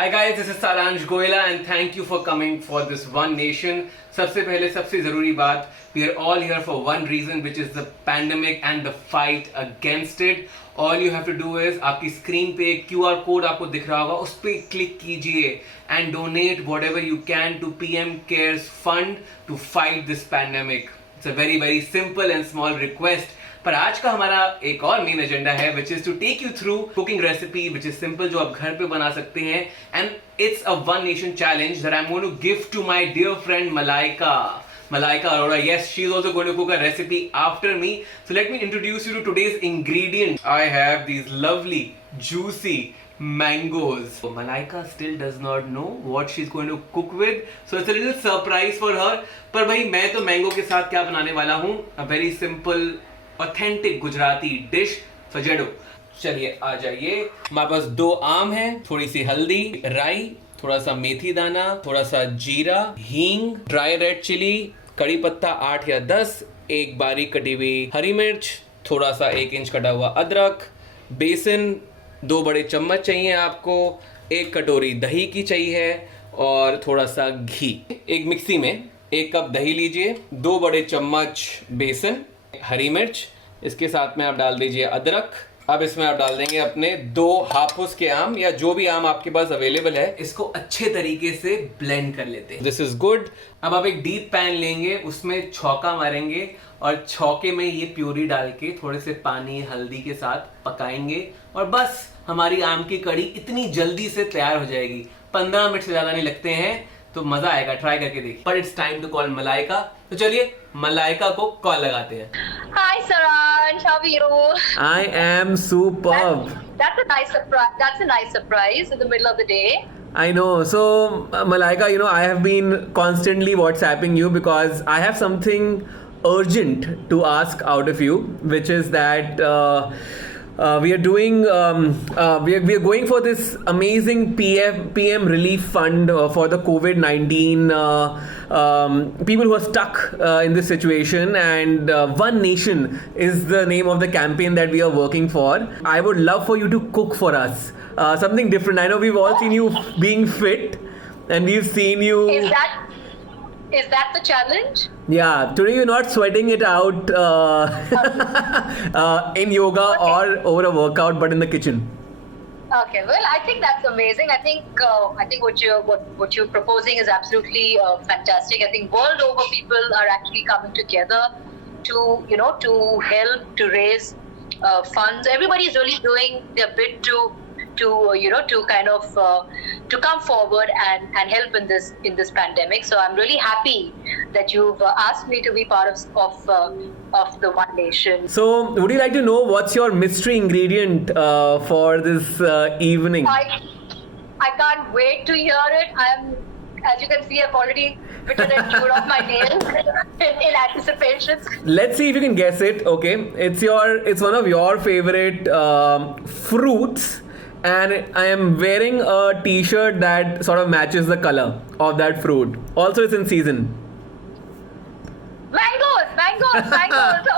Hi guys, this is Saransh Goila and thank you for coming for this One Nation. सबसे पहले सबसे ज़रूरी बात, we are all here for one reason, which is the pandemic and the fight against it. All you have to do is आपकी screen पे एक QR code आपको दिख रहा होगा, उस पर क्लिक कीजिए and donate whatever you can to PM Cares Fund to fight this pandemic. It's a very simple and small request. पर आज का हमारा एक और मेन एजेंडा है which is to take you through cooking recipe which is simple जो आप घर पे बना सकते हैं and it's a one nation challenge that I'm going to give to my dear friend Malaika Arora. Yes, she's also going to cook a recipe after me. So let me introduce you to today's ingredient. I have these lovely juicy mangoes. So Malaika still does not know what she's going to cook with, so it's a little surprise for her. पर भाई मैं तो mango के साथ क्या बनाने वाला हूँ, a very simple authentic Gujarati dish fajeto. चलिए आ जाइए. हमारे पास 2 आम हैं, थोड़ी सी हल्दी, राई, थोड़ा सा मेथी दाना, थोड़ा सा जीरा, हींग, ड्राई रेड चिली, कड़ी पत्ता 8 या 10, एक बारीक कटी हुई हरी मिर्च, थोड़ा सा 1 इंच कटा हुआ अदरक, बेसन 2 बड़े चम्मच चाहिए आपको, 1 कटोरी दही की चाहिए और थोड़ा सा घी. एक मिक्सी में 1 कप दही लीजिए, 2 बड़े चम्मच बेसन, हरी मिर्च, इसके साथ में आप डाल दीजिए अदरक. अब इसमें आप डाल देंगे अपने 2 हापुस के आम या जो भी आम आपके पास अवेलेबल है. इसको अच्छे तरीके से ब्लेंड कर लेते हैं. This is good. अब आप एक डीप पैन लेंगे, उसमें छौंका मारेंगे और छौके में ये प्यूरी डाल के थोड़े से पानी हल्दी के साथ पकाएंगे और बस हमारी आम की कड़ी इतनी जल्दी से तैयार हो जाएगी. 15 मिनट से ज्यादा नहीं लगते हैं, तो मजा आएगा. ट्राई करके देखिए. But it's time to call Malaika. तो चलिए मलाइका को कॉल लगाते हैं. Hi Saransh, how are you? I am superb. That's a nice surprise. That's a nice surprise in the middle of the day. I know. So Malaika, I have been constantly WhatsApping you because I have something urgent to ask out of you, which is that we are doing we are going for this amazing PM relief fund for the COVID-19 people who are stuck in this situation, and One Nation is the name of the campaign that we are working for. I would love for you to cook for us something different. I know we've all seen you being fit and we've seen you. Is that the challenge? Yeah, today you're not sweating it out in yoga or over a workout, but in the kitchen. Okay, well, I think that's amazing. I think what you're proposing is absolutely fantastic. I think world over people are actually coming together to help to raise funds. Everybody's really doing their bit to kind of to come forward and help in this pandemic. So I'm really happy that you've asked me to be part of the One Nation. So would you like to know what's your mystery ingredient for this evening? I can't wait to hear it. As you can see, I've already bitten and chewed off my nails in anticipation. Let's see if you can guess it. Okay, it's one of your favorite fruits. And I am wearing a t-shirt that sort of matches the color of that fruit. Also, it's in season. Mangoes.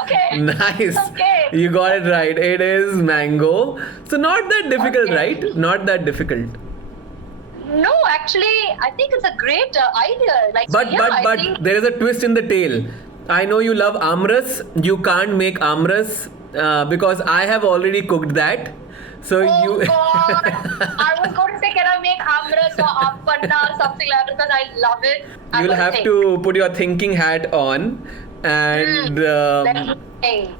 Okay. Nice. Okay. You got it right. It is mango. So not that difficult, Okay. right? Not that difficult. No, actually, I think it's a great idea. But there is a twist in the tail. I know you love amras. You can't make amras because I have already cooked that. So God. I was going to say, can I make amras or ampanna or something like that because I love it. You'll have to put your thinking hat on and Let me think.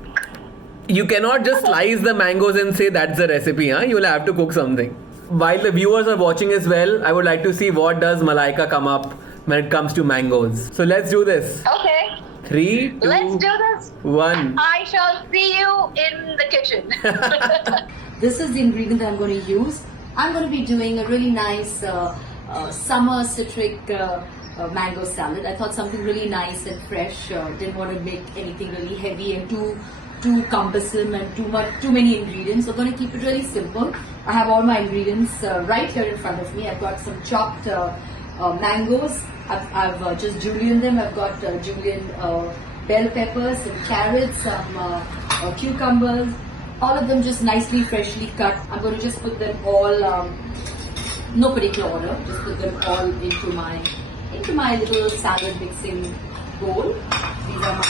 you cannot just slice the mangoes and say that's the recipe. You'll have to cook something. While the viewers are watching as well, I would like to see what does Malaika come up when it comes to mangoes. So let's do this. Okay. 3, 2, Let's do this. 1. I shall see you in the kitchen. This is the ingredient that I'm going to use. I'm going to be doing a really nice summer citric mango salad. I thought something really nice and fresh. Didn't want to make anything really heavy and too cumbersome and too many ingredients. So I'm going to keep it really simple. I have all my ingredients right here in front of me. I've got some chopped mangoes. I've just julienned them. I've got julienne bell peppers, some carrots, some cucumbers. All of them just nicely freshly cut. I'm going to just put them all No particular order. Just put them all into my little salad mixing bowl. These are my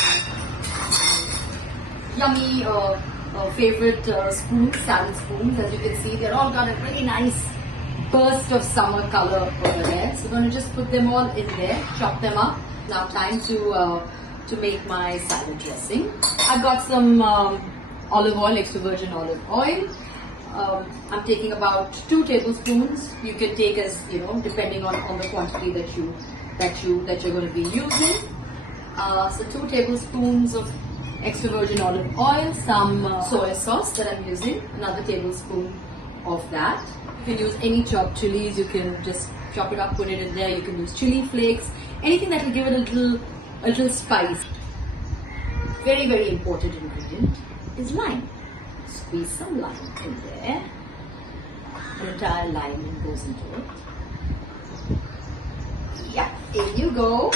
yummy favorite spoons, salad spoons. As you can see, they're all got a really nice burst of summer color over there. So I'm going to just put them all in there, chop them up. Now time to make my salad dressing. I've got some olive oil, extra virgin olive oil. I'm taking about 2 tablespoons. You can take as depending on the quantity that you're going to be using. So 2 tablespoons of extra virgin olive oil, some soy sauce that I'm using, another tablespoon of that. You can use any chopped chilies. You can just chop it up, put it in there. You can use chili flakes, anything that will give it a little spice. Very, very important ingredient is lime. Squeeze some lime in there. An entire lime goes into it. Yeah, in you go.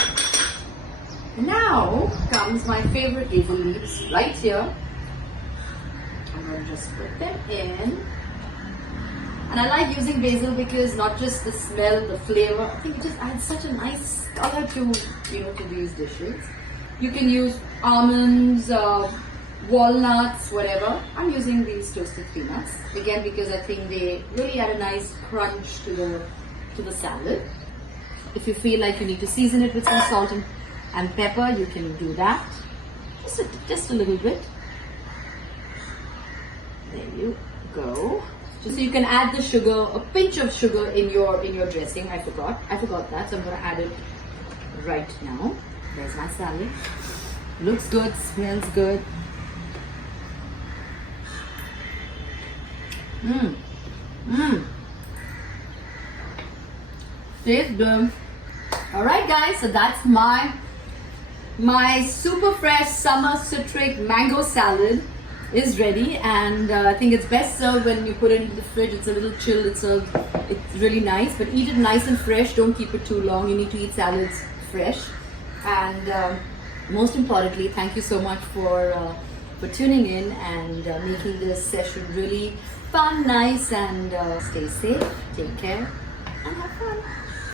Now comes my favorite basil leaves right here. I'm going to just put them in. And I like using basil because not just the smell, the flavor, I think it just adds such a nice color to these dishes. You can use almonds, walnuts, whatever. I'm using these toasted peanuts again because I think they really add a nice crunch to the salad. If you feel like you need to season it with some salt and pepper, you can do that. Just a little bit. There you go. So you can add the sugar, a pinch of sugar in your dressing. I forgot that, so I'm going to add it right now. There's my salad. Looks good, smells good. Tastes good. Alright guys, so that's my super fresh summer citric mango salad is ready, and I think it's best served when you put it into the fridge. It's a little chilled, it's really nice, but eat it nice and fresh. Don't keep it too long. You need to eat salads fresh. And most importantly, thank you so much for tuning in and making this session really fun, nice, and stay safe, take care, and have fun.